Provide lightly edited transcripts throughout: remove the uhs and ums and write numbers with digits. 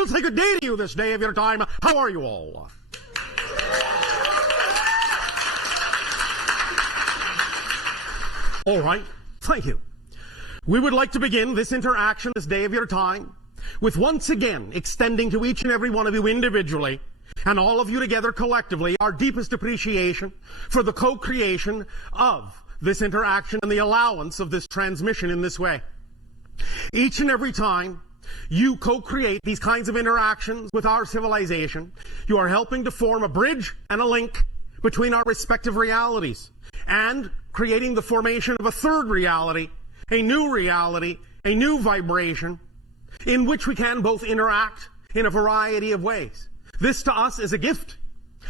will say good day to you this day of your time. How are you all? All right, thank you. We would like to begin this interaction this day of your time with once again extending to each and every one of you individually and all of you together collectively our deepest appreciation for the co-creation of this interaction and the allowance of this transmission in this way. Each and every time you co-create these kinds of interactions with our civilization, you are helping to form a bridge and a link between our respective realities and creating the formation of a third reality, a new vibration, in which we can both interact in a variety of ways. This to us is a gift,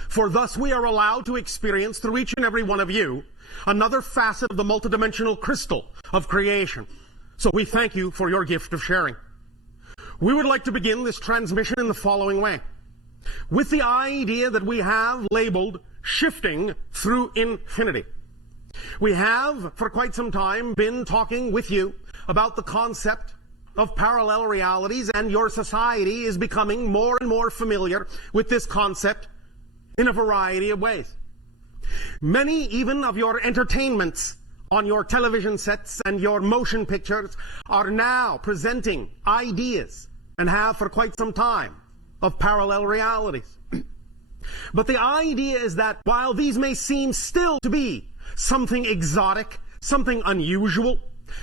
for thus we are allowed to experience through each and every one of you another facet of the multidimensional crystal of creation. So we thank you for your gift of sharing. We would like to begin this transmission in the following way, with the idea that we have labeled shifting through infinity. We have, for quite some time, been talking with you about the concept of parallel realities, and your society is becoming more and more familiar with this concept in a variety of ways. Many even of your entertainments on your television sets and your motion pictures are now presenting ideas, and have for quite some time, of parallel realities. But the idea is that while these may seem still to be something exotic, something unusual,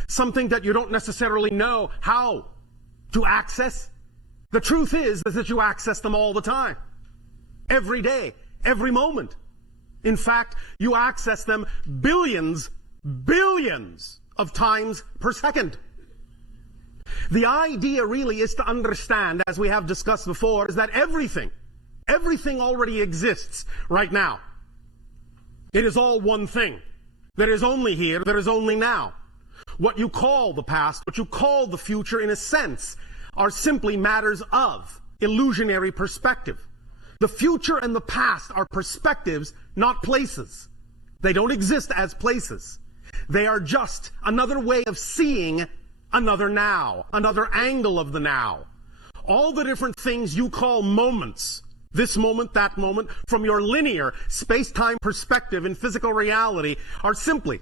something that you don't necessarily know how to access, the truth is that you access them all the time. Every day, every moment. In fact, you access them billions of times per second. The idea really is to understand, as we have discussed before, is that everything already exists right now. It is all one thing. There is only here, there is only now. What you call the past, what you call the future, in a sense, are simply matters of illusionary perspective. The future and the past are perspectives, not places. They don't exist as places. They are just another way of seeing another now, another angle of the now. All the different things you call moments, this moment, that moment, from your linear space-time perspective in physical reality, are simply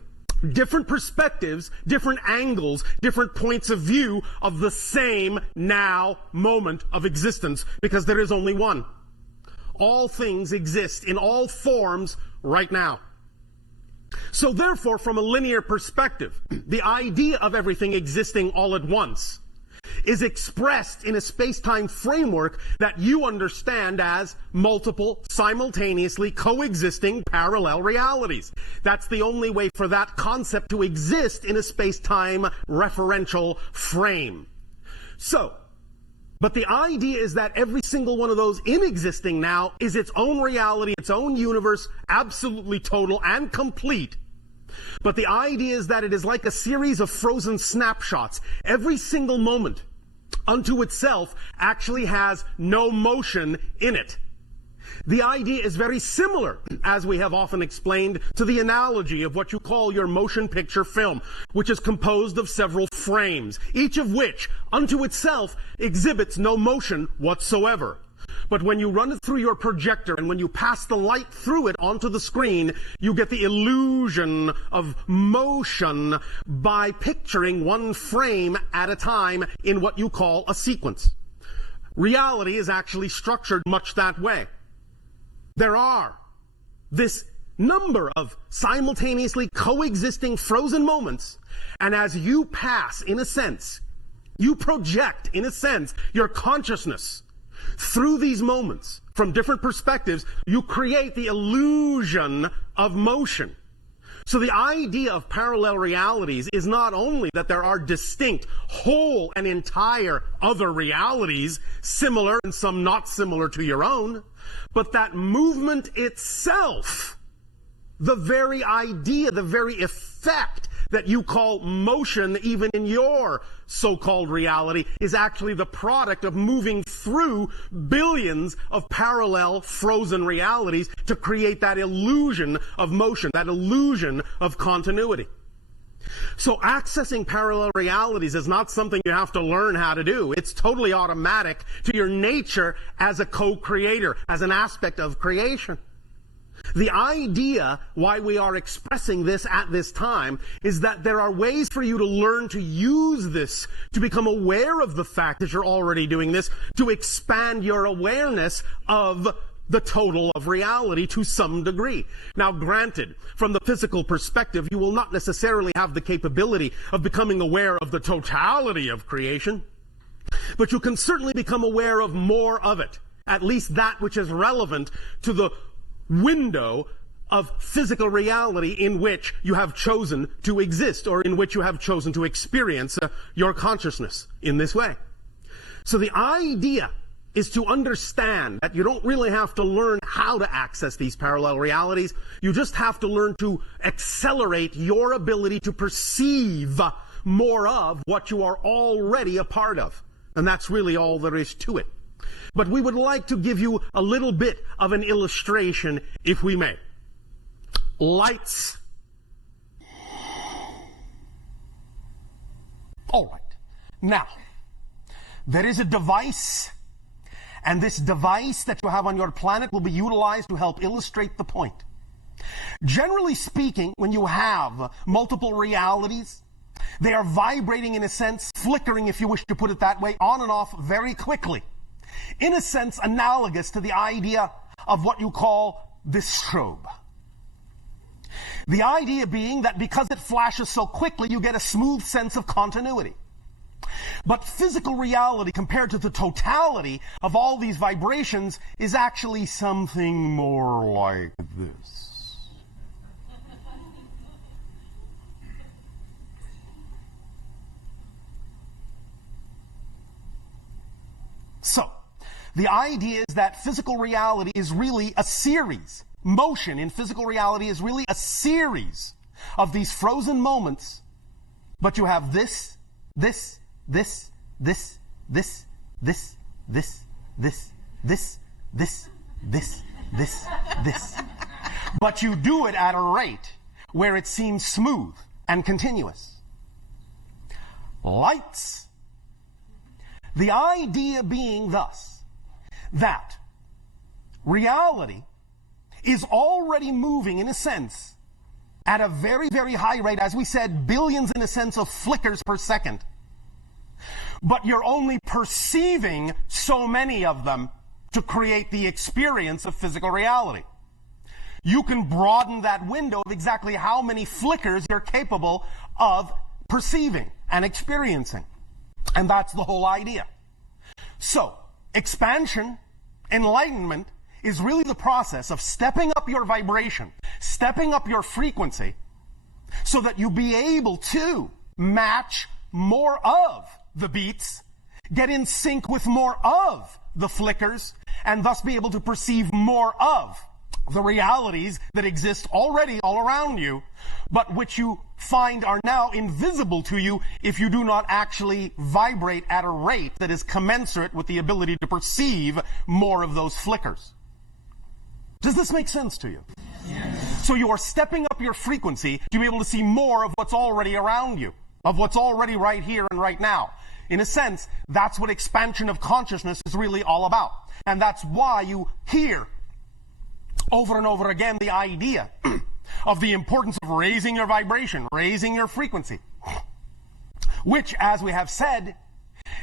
different perspectives, different angles, different points of view of the same now moment of existence, because there is only one. All things exist in all forms right now. So therefore, from a linear perspective, the idea of everything existing all at once is expressed in a space-time framework that you understand as multiple, simultaneously coexisting parallel realities. That's the only way for that concept to exist in a space-time referential frame. But the idea is that every single one of those in existing now is its own reality, its own universe, absolutely total and complete. But the idea is that it is like a series of frozen snapshots. Every single moment unto itself actually has no motion in it. The idea is very similar, as we have often explained, to the analogy of what you call your motion picture film, which is composed of several frames, each of which, unto itself, exhibits no motion whatsoever. But when you run it through your projector and when you pass the light through it onto the screen, you get the illusion of motion by picturing one frame at a time in what you call a sequence. Reality is actually structured much that way. There are this number of simultaneously coexisting frozen moments, and as you pass, in a sense, you project, in a sense, your consciousness through these moments from different perspectives, you create the illusion of motion. So the idea of parallel realities is not only that there are distinct, whole and entire other realities, similar and some not similar to your own, but that movement itself, the very idea, the very effect that you call motion, even in your so-called reality, is actually the product of moving through billions of parallel frozen realities to create that illusion of motion, that illusion of continuity. So accessing parallel realities is not something you have to learn how to do. It's totally automatic to your nature as a co-creator, as an aspect of creation. The idea why we are expressing this at this time is that there are ways for you to learn to use this, to become aware of the fact that you're already doing this, to expand your awareness of the total of reality to some degree. Now, granted, from the physical perspective, you will not necessarily have the capability of becoming aware of the totality of creation, but you can certainly become aware of more of it, at least that which is relevant to the window of physical reality in which you have chosen to exist, or in which you have chosen to experience your consciousness in this way. So the idea is to understand that you don't really have to learn how to access these parallel realities. You just have to learn to accelerate your ability to perceive more of what you are already a part of. And that's really all there is to it. But we would like to give you a little bit of an illustration, if we may. Lights. All right. Now, there is a device, and this device that you have on your planet will be utilized to help illustrate the point. Generally speaking, when you have multiple realities, they are vibrating in a sense, flickering, if you wish to put it that way, on and off very quickly. In a sense, analogous to the idea of what you call this strobe. The idea being that because it flashes so quickly, you get a smooth sense of continuity. But physical reality, compared to the totality of all these vibrations, is actually something more like this. So, the idea is that physical reality is really a series. Motion in physical reality is really a series of these frozen moments, but you have this, this, this, this, this, this, this, this, this, this, this, this, this. But you do it at a rate where it seems smooth and continuous. Lights. The idea being thus, that reality is already moving, in a sense, at a very, very high rate, as we said, billions, in a sense, of flickers per second. But you're only perceiving so many of them to create the experience of physical reality. You can broaden that window of exactly how many flickers you're capable of perceiving and experiencing. And that's the whole idea. So, expansion, enlightenment, is really the process of stepping up your vibration, stepping up your frequency, so that you be able to match more of the beats, get in sync with more of the flickers, and thus be able to perceive more of the realities that exist already all around you, but which you find are now invisible to you if you do not actually vibrate at a rate that is commensurate with the ability to perceive more of those flickers. Does this make sense to you? Yes. So you are stepping up your frequency to be able to see more of what's already around you, of what's already right here and right now. In a sense, that's what expansion of consciousness is really all about. And that's why you hear over and over again the idea of the importance of raising your vibration, raising your frequency, which, as we have said,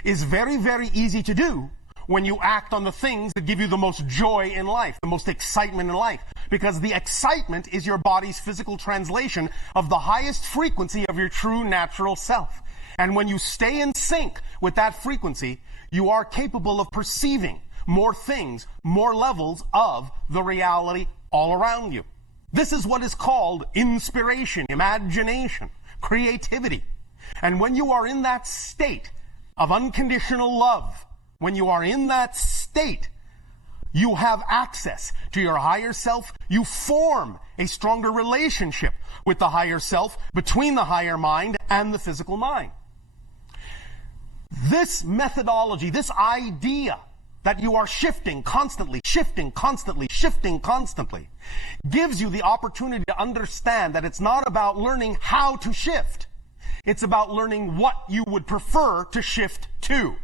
is very, very easy to do when you act on the things that give you the most joy in life, the most excitement in life. Because the excitement is your body's physical translation of the highest frequency of your true natural self. And when you stay in sync with that frequency, you are capable of perceiving more things, more levels of the reality all around you. This is what is called inspiration, imagination, creativity. And when you are in that state of unconditional love, when you are in that state, you have access to your higher self. You form a stronger relationship with the higher self, between the higher mind and the physical mind. This methodology, this idea that you are shifting constantly, gives you the opportunity to understand that it's not about learning how to shift. It's about learning what you would prefer to shift to.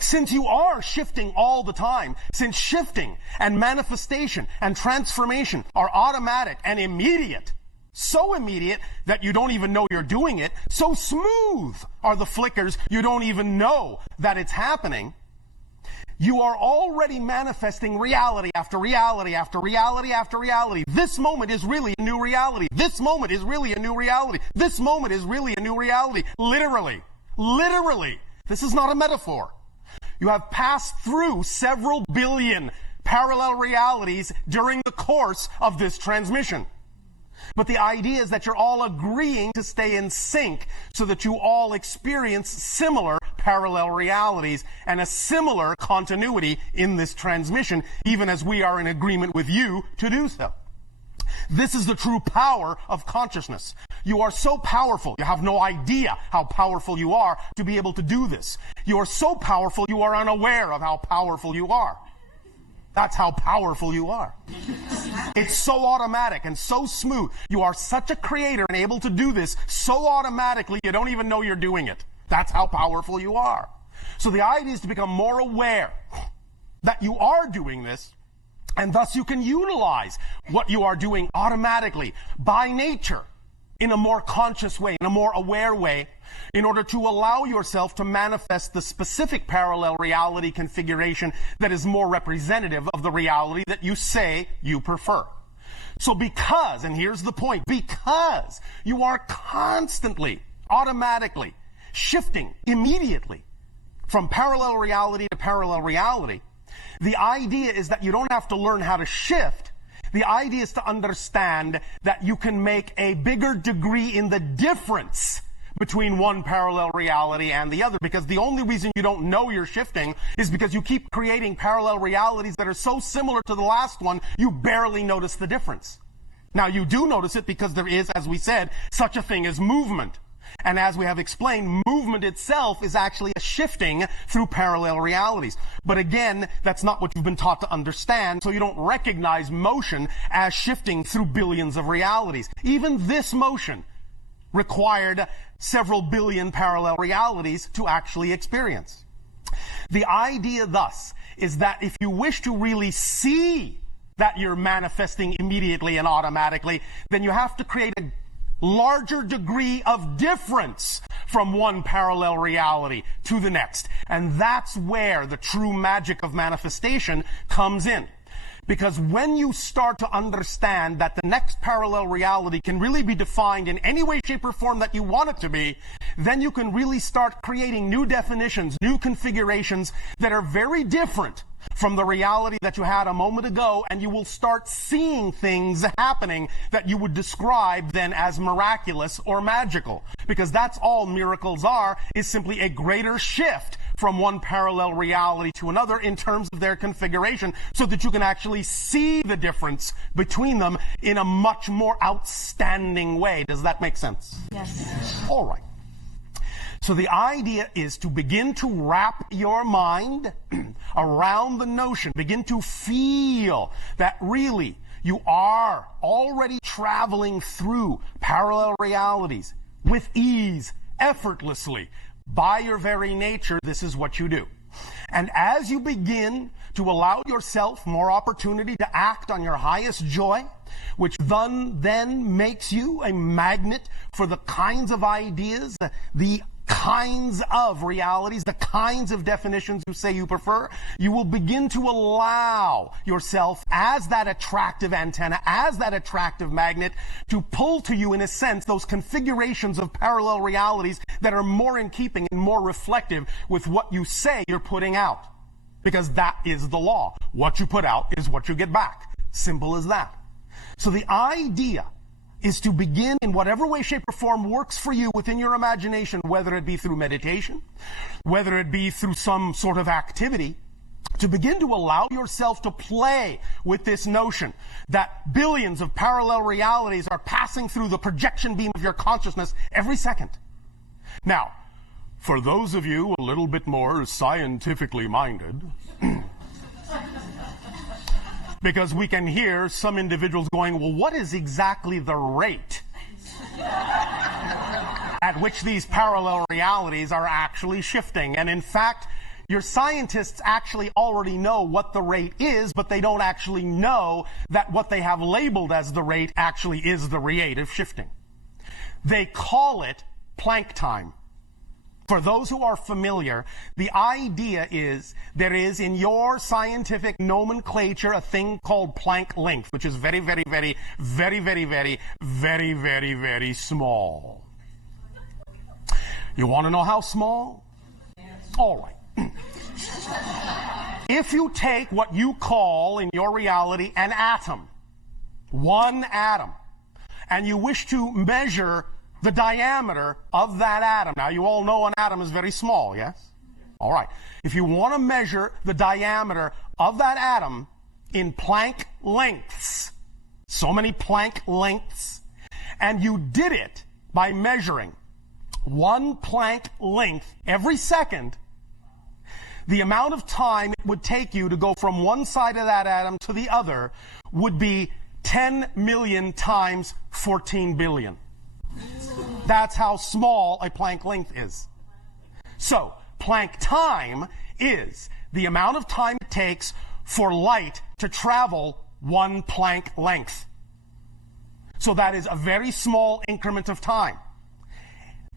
Since you are shifting all the time, since shifting and manifestation and transformation are automatic and immediate, so immediate that you don't even know you're doing it, so smooth are the flickers you don't even know that it's happening, you are already manifesting reality after reality after reality after reality. This moment is really a new reality. This moment is really a new reality. This moment is really a new reality. Literally. Literally. This is not a metaphor. You have passed through several billion parallel realities during the course of this transmission. But the idea is that you're all agreeing to stay in sync so that you all experience similar parallel realities and a similar continuity in this transmission, even as we are in agreement with you to do so. This is the true power of consciousness. You are so powerful. You have no idea how powerful you are to be able to do this. You are so powerful, you are unaware of how powerful you are. That's how powerful you are. It's so automatic and so smooth. You are such a creator and able to do this so automatically you don't even know you're doing it. That's how powerful you are. So the idea is to become more aware that you are doing this, and thus you can utilize what you are doing automatically by nature in a more conscious way, in a more aware way, in order to allow yourself to manifest the specific parallel reality configuration that is more representative of the reality that you say you prefer. So because, and here's the point, because you are constantly, automatically shifting immediately from parallel reality to parallel reality, the idea is that you don't have to learn how to shift. The idea is to understand that you can make a bigger degree in the difference between one parallel reality and the other, because the only reason you don't know you're shifting is because you keep creating parallel realities that are so similar to the last one, you barely notice the difference. Now, you do notice it because there is, as we said, such a thing as movement. And as we have explained, movement itself is actually a shifting through parallel realities. But again, that's not what you've been taught to understand, so you don't recognize motion as shifting through billions of realities. Even this motion required several billion parallel realities to actually experience. The idea thus is that if you wish to really see that you're manifesting immediately and automatically, then you have to create a larger degree of difference from one parallel reality to the next. And that's where the true magic of manifestation comes in. Because when you start to understand that the next parallel reality can really be defined in any way, shape, or form that you want it to be, then you can really start creating new definitions, new configurations that are very different from the reality that you had a moment ago, and you will start seeing things happening that you would describe then as miraculous or magical. Because that's all miracles are, is simply a greater shift from one parallel reality to another in terms of their configuration, so that you can actually see the difference between them in a much more outstanding way. Does that make sense? Yes. All right. So the idea is to begin to wrap your mind around the notion, begin to feel that really you are already traveling through parallel realities with ease, effortlessly. By your very nature, this is what you do. And as you begin to allow yourself more opportunity to act on your highest joy, which then makes you a magnet for the kinds of ideas, the kinds of realities, the kinds of definitions you say you prefer, you will begin to allow yourself as that attractive antenna, as that attractive magnet, to pull to you, in a sense, those configurations of parallel realities that are more in keeping and more reflective with what you say you're putting out. Because that is the law. What you put out is what you get back. Simple as that. So the idea is to begin in whatever way, shape, or form works for you within your imagination, whether it be through meditation, whether it be through some sort of activity, to begin to allow yourself to play with this notion that billions of parallel realities are passing through the projection beam of your consciousness every second. Now, for those of you a little bit more scientifically minded, because we can hear some individuals going, well, what is exactly the rate at which these parallel realities are actually shifting. And in fact, your scientists actually already know what the rate is, but they don't actually know that what they have labeled as the rate actually is the rate of shifting. They call it Planck time. For those who are familiar, the idea is there is in your scientific nomenclature a thing called Planck length, which is very, very, very, very, very, very, very, very, very small. You want to know how small? All right. If you take what you call in your reality an atom, one atom, and you wish to measure the diameter of that atom. Now, you all know an atom is very small, yes? All right. If you want to measure the diameter of that atom in Planck lengths, so many Planck lengths, and you did it by measuring one Planck length every second, the amount of time it would take you to go from one side of that atom to the other would be 10 million times 14 billion. That's how small a Planck length is. So, Planck time is the amount of time it takes for light to travel one Planck length. So that is a very small increment of time.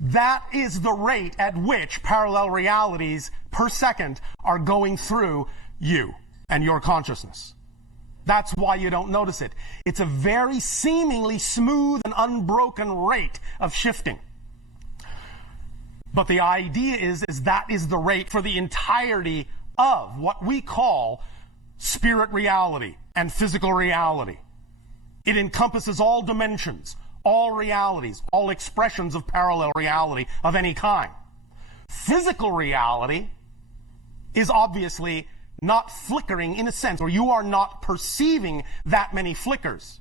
That is the rate at which parallel realities per second are going through you and your consciousness. That's why you don't notice it. It's a very seemingly smooth and unbroken rate of shifting. But the idea is that is the rate for the entirety of what we call spirit reality and physical reality. It encompasses all dimensions, all realities, all expressions of parallel reality of any kind. Physical reality is obviously not flickering in a sense, or you are not perceiving that many flickers.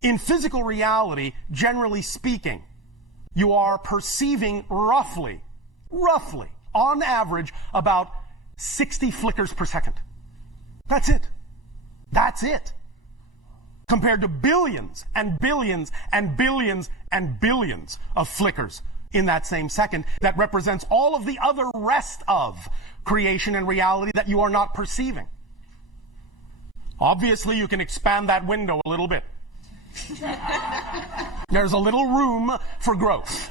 In physical reality, generally speaking, you are perceiving roughly, on average, about 60 flickers per second. That's it. That's it. Compared to billions and billions and billions and billions of flickers in that same second that represents all of the other rest of creation and reality that you are not perceiving. Obviously, you can expand that window a little bit. There's a little room for growth.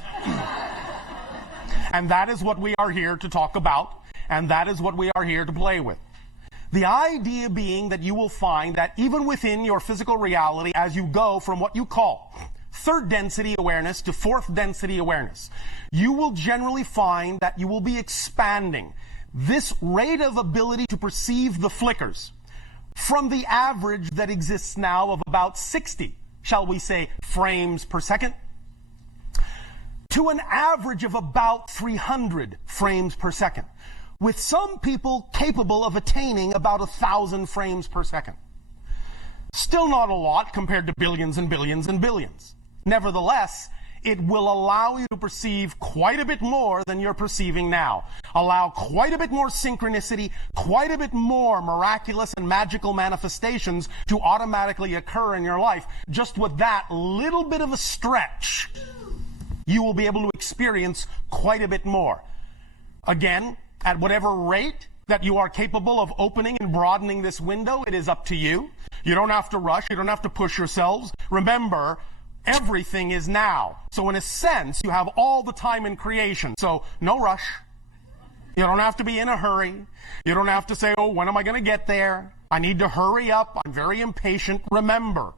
And that is what we are here to talk about, and that is what we are here to play with. The idea being that you will find that even within your physical reality, as you go from what you call third density awareness to fourth density awareness, you will generally find that you will be expanding this rate of ability to perceive the flickers from the average that exists now of about 60, shall we say, frames per second, to an average of about 300 frames per second, with some people capable of attaining about 1,000 frames per second. Still not a lot compared to billions and billions and billions. Nevertheless, it will allow you to perceive quite a bit more than you're perceiving now. Allow quite a bit more synchronicity, quite a bit more miraculous and magical manifestations to automatically occur in your life. Just with that little bit of a stretch, you will be able to experience quite a bit more. Again, at whatever rate that you are capable of opening and broadening this window, it is up to you. You don't have to rush. You don't have to push yourselves. Remember, everything is now. So in a sense, you have all the time in creation. So no rush. You don't have to be in a hurry. You don't have to say, oh, when am I going to get there? I need to hurry up. I'm very impatient. Remember,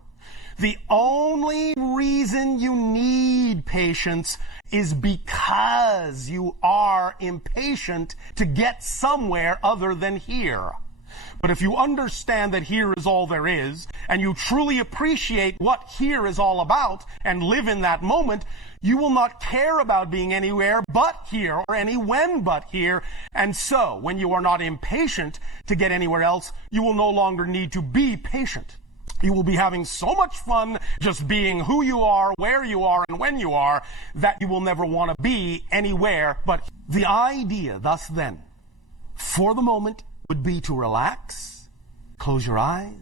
the only reason you need patience is because you are impatient to get somewhere other than here. But if you understand that here is all there is, and you truly appreciate what here is all about, and live in that moment, you will not care about being anywhere but here, or any when but here. And so, when you are not impatient to get anywhere else, you will no longer need to be patient. You will be having so much fun just being who you are, where you are, and when you are, that you will never want to be anywhere but. The idea, thus then, for the moment, would be to relax, close your eyes,